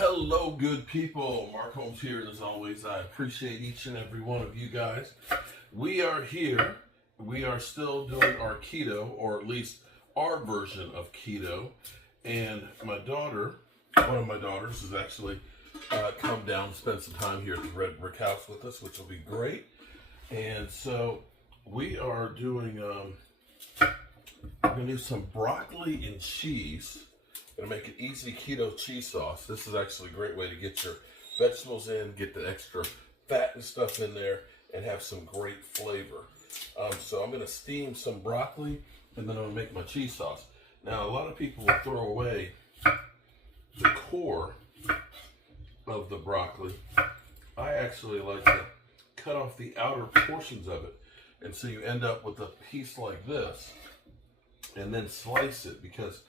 Hello, good people. Mark Holmes here, and as always, I appreciate each and every one of you guys. We are here. We are still doing our keto, or at least our version of keto. And my daughter, one of my daughters, has actually come down and spend some time here at the Red Brick House with us, which will be great. And so we are doing, we're going to do some broccoli and cheese. Gonna make an easy keto cheese sauce. This is actually a great way to get your vegetables in, get the extra fat and stuff in there, and have some great flavor. So I'm gonna steam some broccoli, and then I'm gonna make my cheese sauce. Now, a lot of people will throw away the core of the broccoli. I actually like to cut off the outer portions of it, and so you end up with a piece like this, and then slice it, because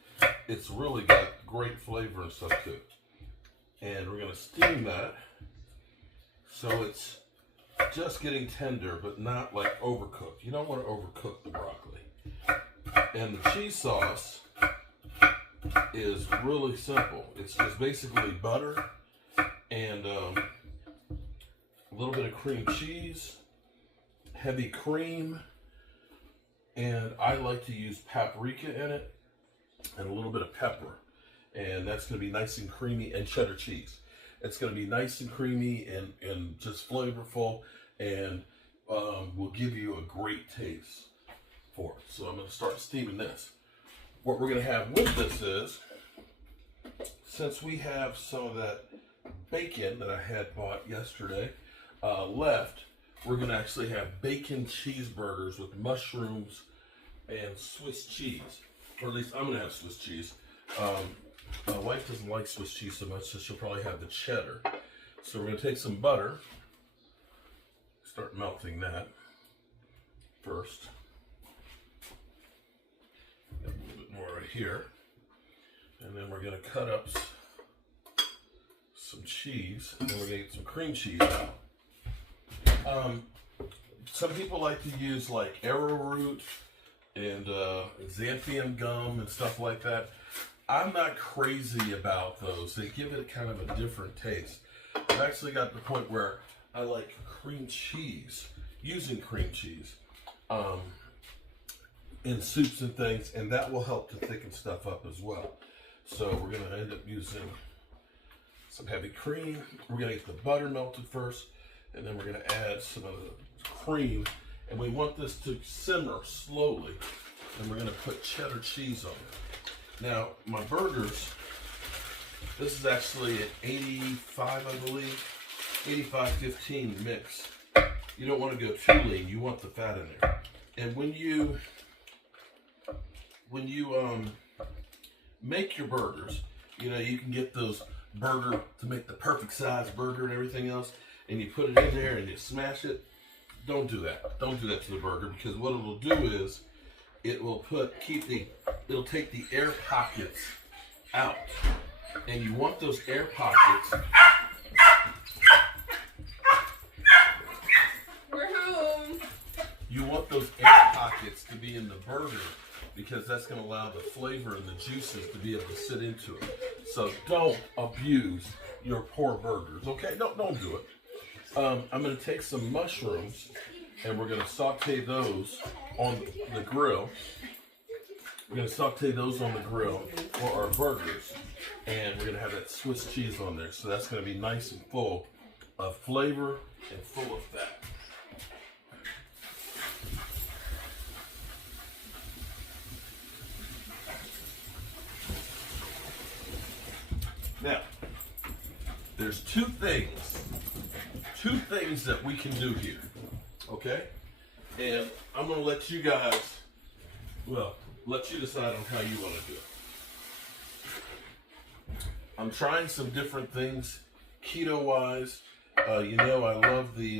it's really got great flavor and stuff too. And we're going to steam that so it's just getting tender, but not like overcooked. You don't want to overcook the broccoli. And the cheese sauce is really simple. It's just basically butter and a little bit of cream cheese, heavy cream, and I like to use paprika in it, and a little bit of pepper, and that's going to be nice and creamy, and cheddar cheese. It's going to be nice and creamy and just flavorful, and will give you a great taste for it. So I'm going to start steaming this. What we're going to have with this is, since we have some of that bacon that I had bought yesterday left, we're going to actually have bacon cheeseburgers with mushrooms and Swiss cheese. Or at least I'm going to have Swiss cheese. My wife doesn't like Swiss cheese so much, so she'll probably have the cheddar. So we're going to take some butter, start melting that first. Got a little bit more right here. And then we're going to cut up some cheese, and then we're going to get some cream cheese out. Some people like to use like arrowroot and xanthium gum and stuff like that. I'm not crazy about those. They give it kind of a different taste. I've actually got to the point where I like cream cheese, using cream cheese in soups and things, and that will help to thicken stuff up as well. So we're going to end up using some heavy cream. We're going to get the butter melted first, and then we're going to add some of the cream. And we want this to simmer slowly. And we're going to put cheddar cheese on it. Now, my burgers, this is actually an 85, I believe, 85-15 mix. You don't want to go too lean. You want the fat in there. And when you make your burgers, you know, you can get those burger to make the perfect size burger and everything else, and you put it in there and you smash it. Don't do that. Don't do that to the burger, because what it'll do is it'll take the air pockets out. And you want those air pockets. We're home. You want those air pockets to be in the burger, because that's going to allow the flavor and the juices to be able to sit into it. So don't abuse your poor burgers, okay? Don't do it. I'm going to take some mushrooms, and we're going to saute those on the grill. We're going to saute those on the grill for our burgers, and we're going to have that Swiss cheese on there. So that's going to be nice and full of flavor and full of fat. Now, there's two things that we can do here, okay? And I'm going to let you guys, let you decide on how you want to do it. I'm trying some different things keto-wise. You know, I love the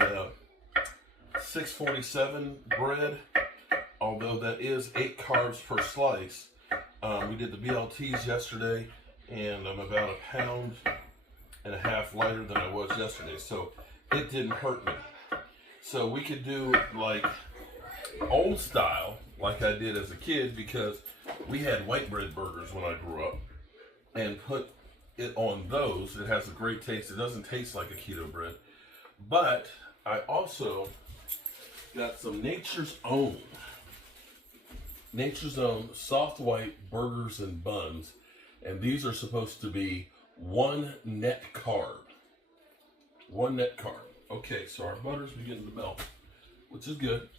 647 bread, although that is 8 carbs per slice. We did the BLTs yesterday, and I'm about 1.5 pounds lighter than I was yesterday, so it didn't hurt me. So we could do like old style, like I did as a kid, because we had white bread burgers when I grew up, and put it on those. It has a great taste. It doesn't taste like a keto bread. But I also got some Nature's Own soft white burgers and buns. And these are supposed to be 1 net carb. 1 net carb. Okay, so our butter's beginning to melt, which is good.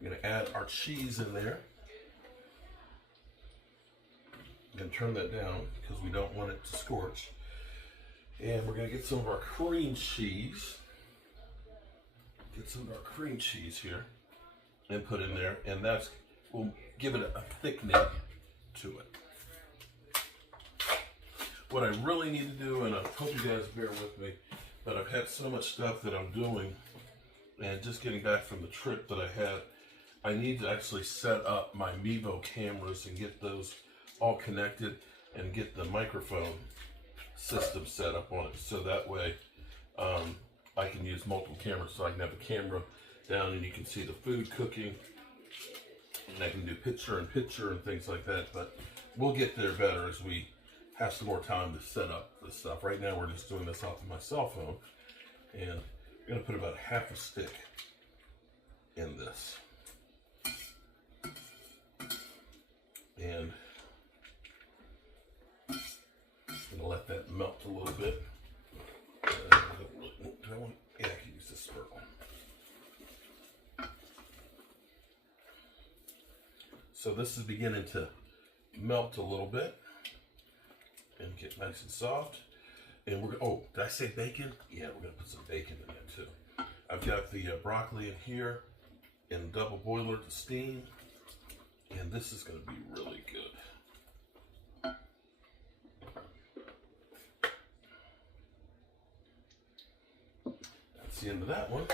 We're going to add our cheese in there. I'm going to turn that down because we don't want it to scorch. And we're going to get some of our cream cheese. Get some of our cream cheese here and put in there. And we'll give it a thickening to it. What I really need to do, and I hope you guys bear with me, but I've had so much stuff that I'm doing, and just getting back from the trip that I had, I need to actually set up my Mevo cameras and get those all connected and get the microphone system set up on it, so that way I can use multiple cameras. So I can have a camera down and you can see the food cooking, and I can do picture in picture and things like that. But we'll get there better as we have some more time to set up this stuff. Right now we're just doing this off of my cell phone, and I'm going to put about half a stick in this. And I'm going to let that melt a little bit. Yeah, I can use this sprinkle. So this is beginning to melt a little bit and get nice and soft. And we're, oh, did I say bacon? Yeah, we're going to put some bacon in there too. I've got the broccoli in here in double boiler to steam. And this is going to be really good. That's the end of that one.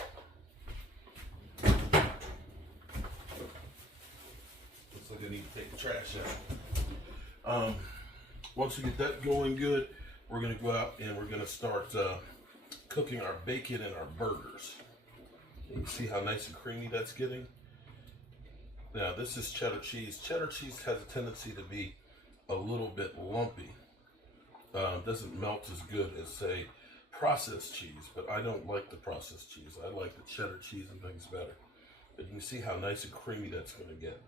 Looks like I need to take the trash out. Once we get that going good, we're going to go out and we're going to start cooking our bacon and our burgers. You can see how nice and creamy that's getting. Now this is cheddar cheese. Cheddar cheese has a tendency to be a little bit lumpy. Doesn't melt as good as, say, processed cheese, but I don't like the processed cheese. I like the cheddar cheese and things better. But you can see how nice and creamy that's going to get.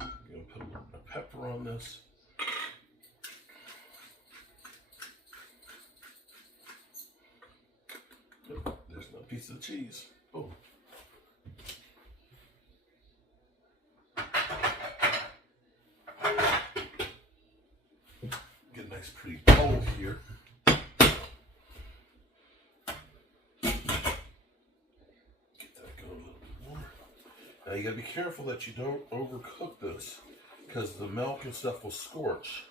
I'm going to put a little bit of pepper on this. Oh, there's no piece of cheese. Oh. Get a nice pretty bowl here. Get that going a little bit more. Now you gotta be careful that you don't overcook this, because the milk and stuff will scorch.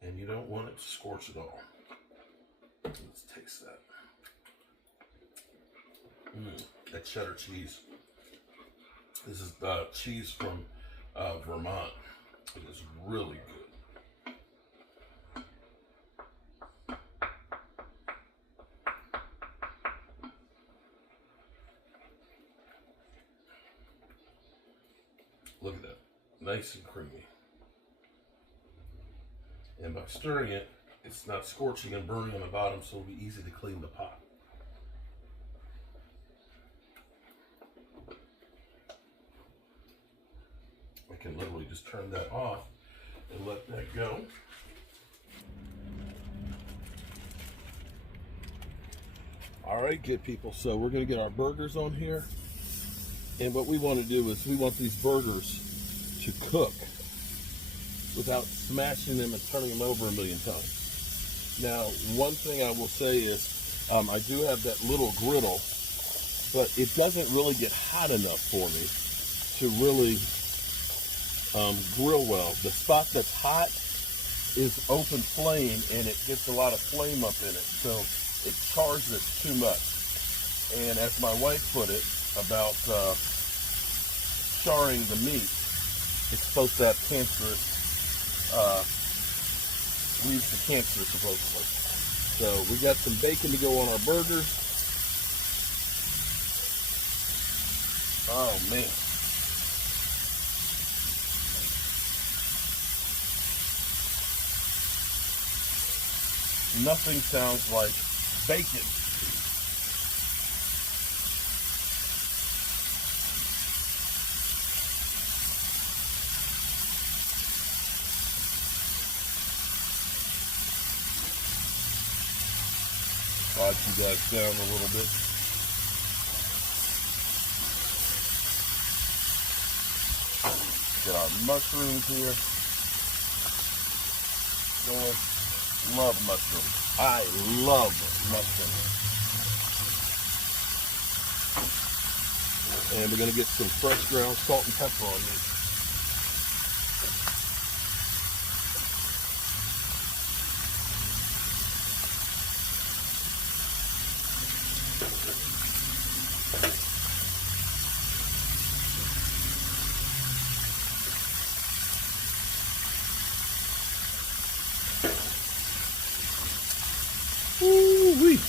And you don't want it to scorch at all. Let's taste that. That cheddar cheese. This is cheese from Vermont. It is really good. Look at that. Nice and creamy. And by stirring it, it's not scorching and burning on the bottom, so it'll be easy to clean the pot. I can literally just turn that off and let that go. All right, good people. So we're going to get our burgers on here. And what we want to do is we want these burgers to cook without smashing them and turning them over a million times. Now, one thing I will say is I do have that little griddle, but it doesn't really get hot enough for me to really grill well. The spot that's hot is open flame, and it gets a lot of flame up in it, so it chars it too much. And as my wife put it about charring the meat, it's supposed to have cancerous, leads to cancer supposedly. So we got some bacon to go on our burgers. Oh man. Nothing sounds like bacon. Quiet you guys down a little bit. Get our mushrooms here. Going. Love mushrooms. I love mushrooms. And we're going to get some fresh ground salt and pepper on these. Ooh-wee.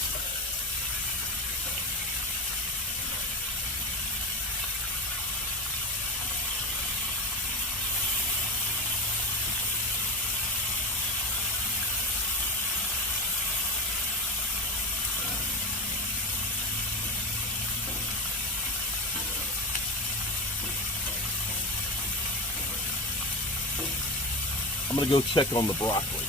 I'm going to go check on the broccoli.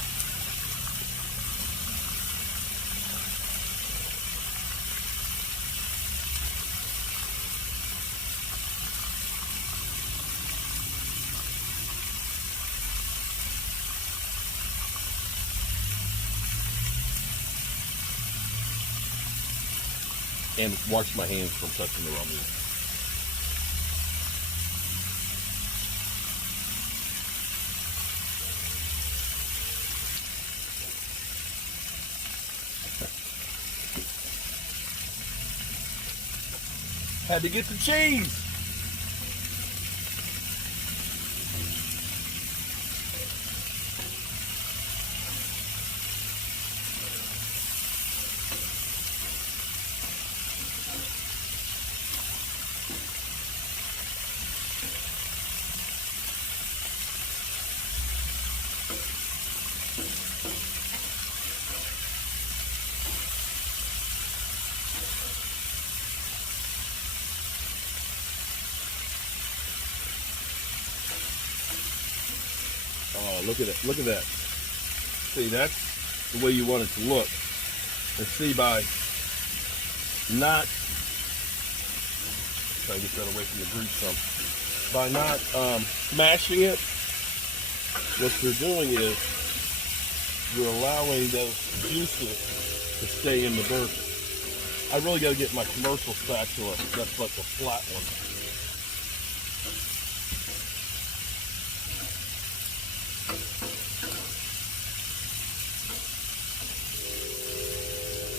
And wash my hands from touching the raw meat. Had to get the cheese. Oh, look at it. Look at that. See, that's the way you want it to look. And see, by not, try to get that away from the grease some, by not smashing it, what you're doing is you're allowing those juices to stay in the burger. I really got to get my commercial spatula. That's like a flat one.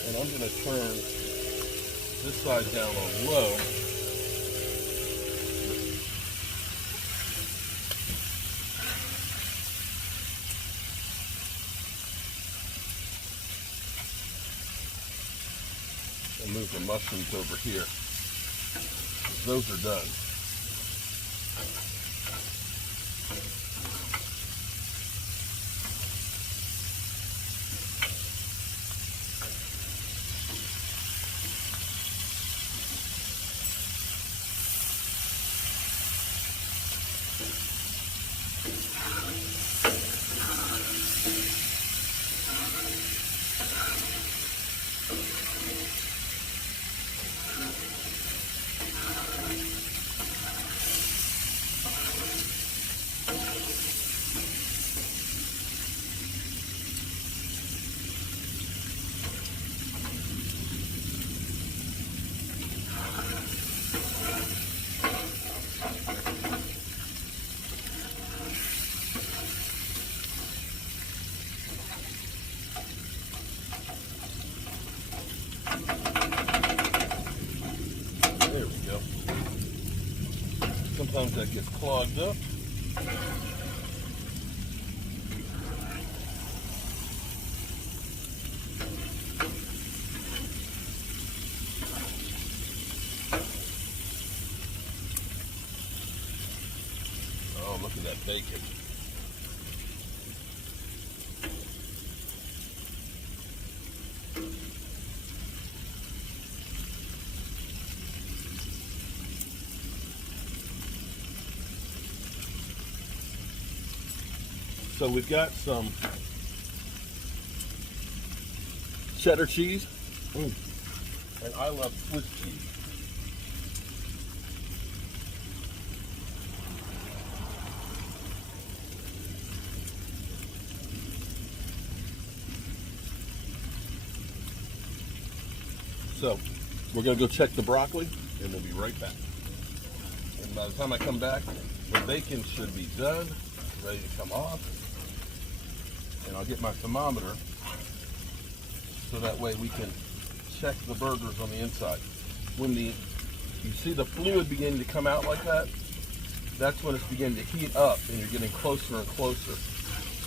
And I'm going to turn this side down on low. And move the mushrooms over here. Those are done. There we go. Sometimes that gets clogged up. Oh, look at that bacon. So we've got some cheddar cheese. And I love Swiss cheese. So we're gonna go check the broccoli and we'll be right back. And by the time I come back, the bacon should be done, ready to come off. And I'll get my thermometer so that way we can check the burgers on the inside. When you see the fluid beginning to come out like that, that's when it's beginning to heat up and you're getting closer and closer.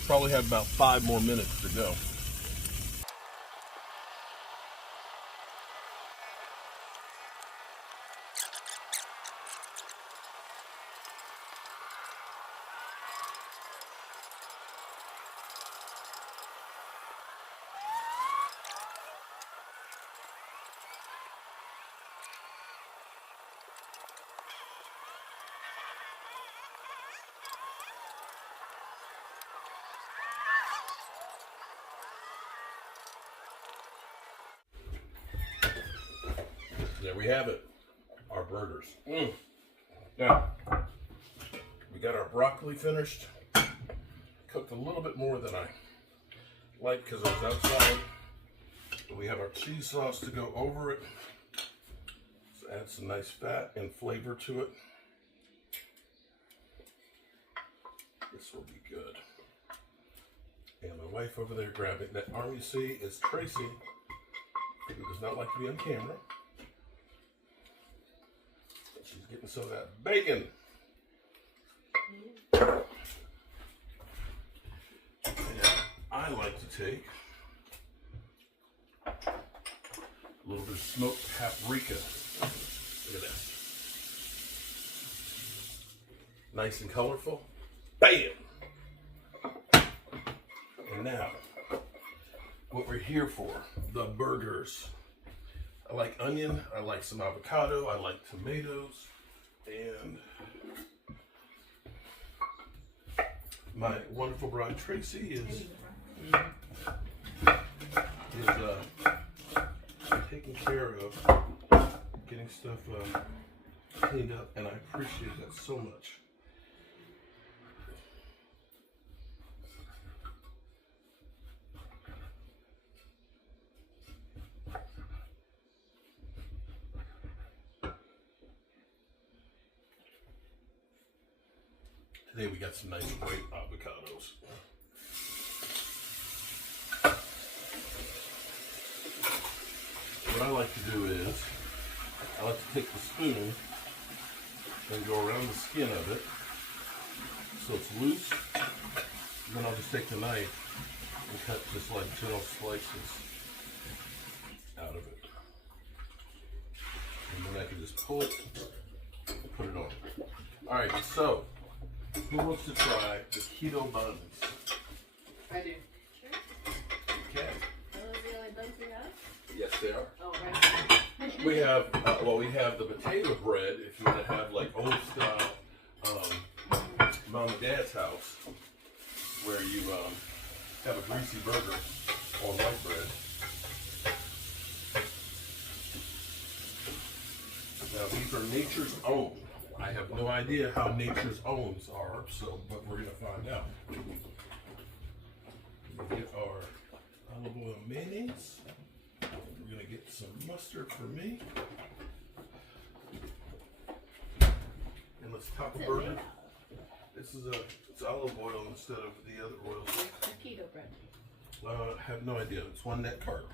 Probably have about 5 more minutes to go. There we have it, our burgers. Now, we got our broccoli finished. Cooked a little bit more than I like because I was outside. We have our cheese sauce to go over it. Let's add some nice fat and flavor to it. This will be good. And my wife over there grabbing that arm you see is Tracy, who does not like to be on camera. She's getting some of that bacon. And I like to take a little bit of smoked paprika. Look at that. Nice and colorful. Bam! And now, what we're here for, the burgers. I like onion, I like some avocado, I like tomatoes, and my wonderful bride Tracy is taking care of getting stuff cleaned up, and I appreciate that so much. Today we got some nice great avocados. What I like to do is, I like to take the spoon and go around the skin of it so it's loose. And then I'll just take the knife and cut just like gentle slices out of it. And then I can just pull it and put it on. Alright, so who wants to try the keto buns? I do. Sure. Okay. Are those the only buns we have? Yes, they are. Oh, right. We have, we have the potato bread if you want to have like old style mom and dad's house where you have a greasy burger on white bread. Now these are Nature's Own. I have no idea how Nature's Owns are, but we're gonna find out. We get our olive oil mayonnaise. We're gonna get some mustard for me. And let's top the burger. This is it's olive oil instead of the other oils. The keto bread. Have no idea. It's one net carb.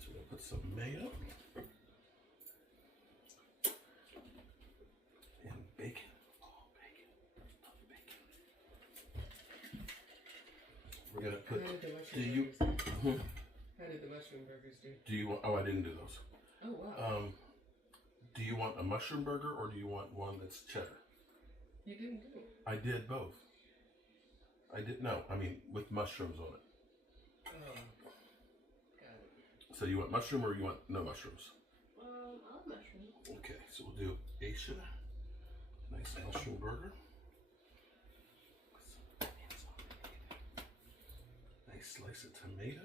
So we'll put some mayo. And bacon. Oh, bacon. Love bacon. We're gonna put. How did the mushroom Do you? burgers do? Mhm. How did the mushroom burgers do? Do you want? Oh, I didn't do those. Oh, wow. Do you want a mushroom burger or do you want one that's cheddar? You didn't do it. I did both. I did no. I mean, with mushrooms on it. Oh, got it. So you want mushroom or you want no mushrooms? I love mushrooms. Okay, so we'll do Aisha. Nice mushroom burger. Nice slice of tomato.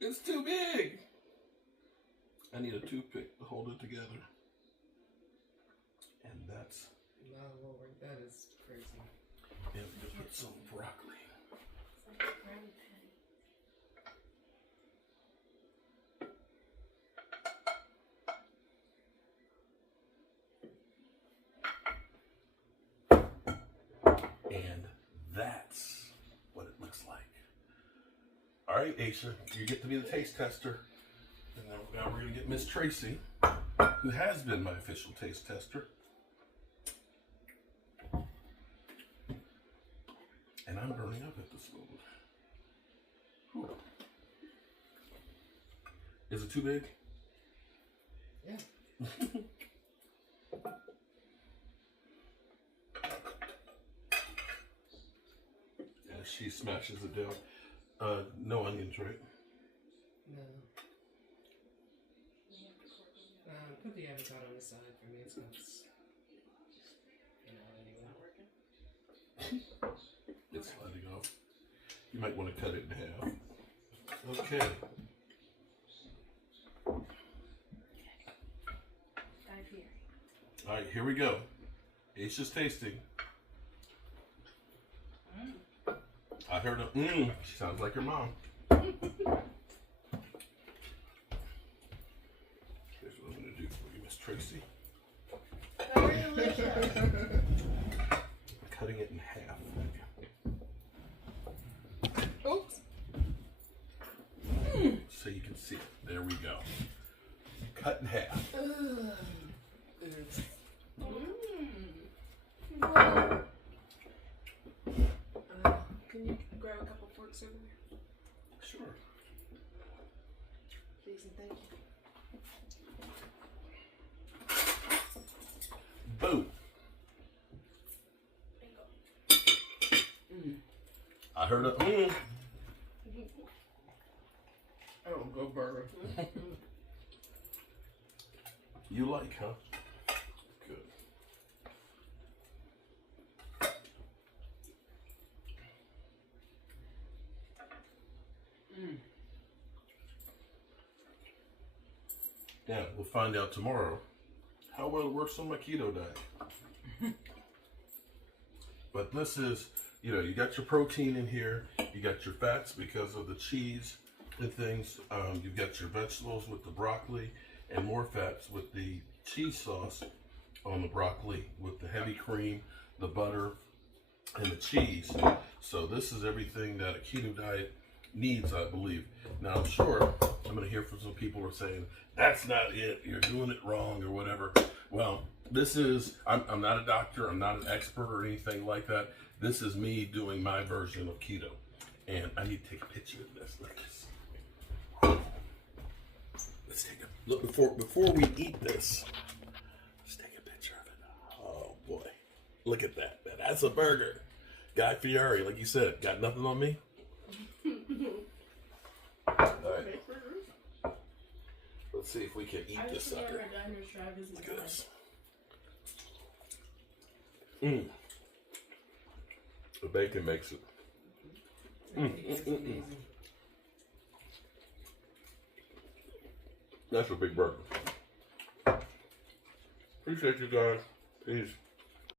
It's too big. I need a toothpick to hold it together. And that's. My lord, that is crazy. And we put some broccoli. And that's what it looks like. All right, Aisha, you get to be the taste tester. And now we're going to get Miss Tracy, who has been my official taste tester. And I'm burning up at this moment. Whew. Is it too big? Yeah. As she smashes it down. No onions, right? No. Put the avocado on the side for me. It's not, anyway. It's sliding off. You might want to cut it in half. Okay. All right, here we go. Aisha's tasting. I heard a she sounds like her mom. Here's what I'm gonna do for you, Miss Tracy. Cutting it in half. Oops. So you can see it. There we go. Cut in half. Can you grab a couple forks over there? Sure. Please and thank you. Boom. I heard a Oh, go burger. You like, huh? Good. Yeah, we'll find out tomorrow how well it works on my keto diet. But this is, you got your protein in here, you got your fats because of the cheese and things, you've got your vegetables with the broccoli, and more fats with the cheese sauce on the broccoli with the heavy cream, the butter, and the cheese. So this is everything that a keto diet needs, I believe. Now I'm sure I'm going to hear from some people who are saying, that's not it, you're doing it wrong or whatever. Well, this is, I'm not a doctor, I'm not an expert or anything like that. This is me doing my version of keto. And I need to take a picture of this. Look at this. Let's take a look before we eat this. Let's take a picture of it. Oh boy. Look at that. That's a burger. Guy Fieri, like you said, got nothing on me? All right. Let's see if we can eat this sucker. Look at this. The bacon makes it. That's a big burger. Appreciate you guys. Peace.